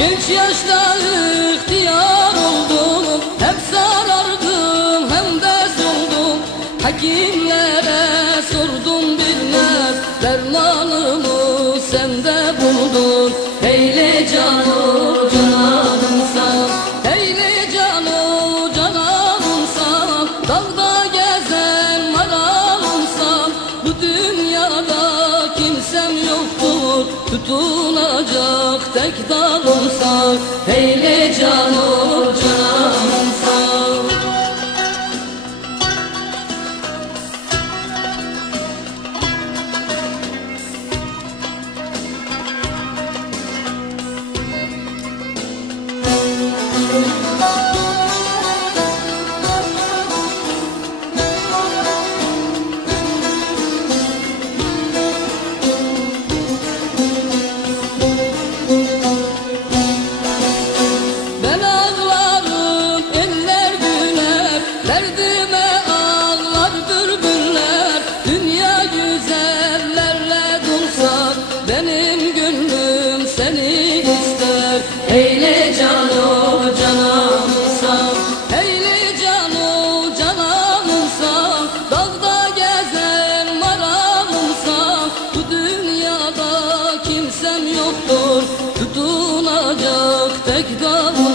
Genç yaşta ihtiyar oldum. Hem sarardım hem de zoldum. Hekimlere sordum bilmez Dermanımı tutunacak tek dalımsak heylece yoktur. Tutunacak tek canım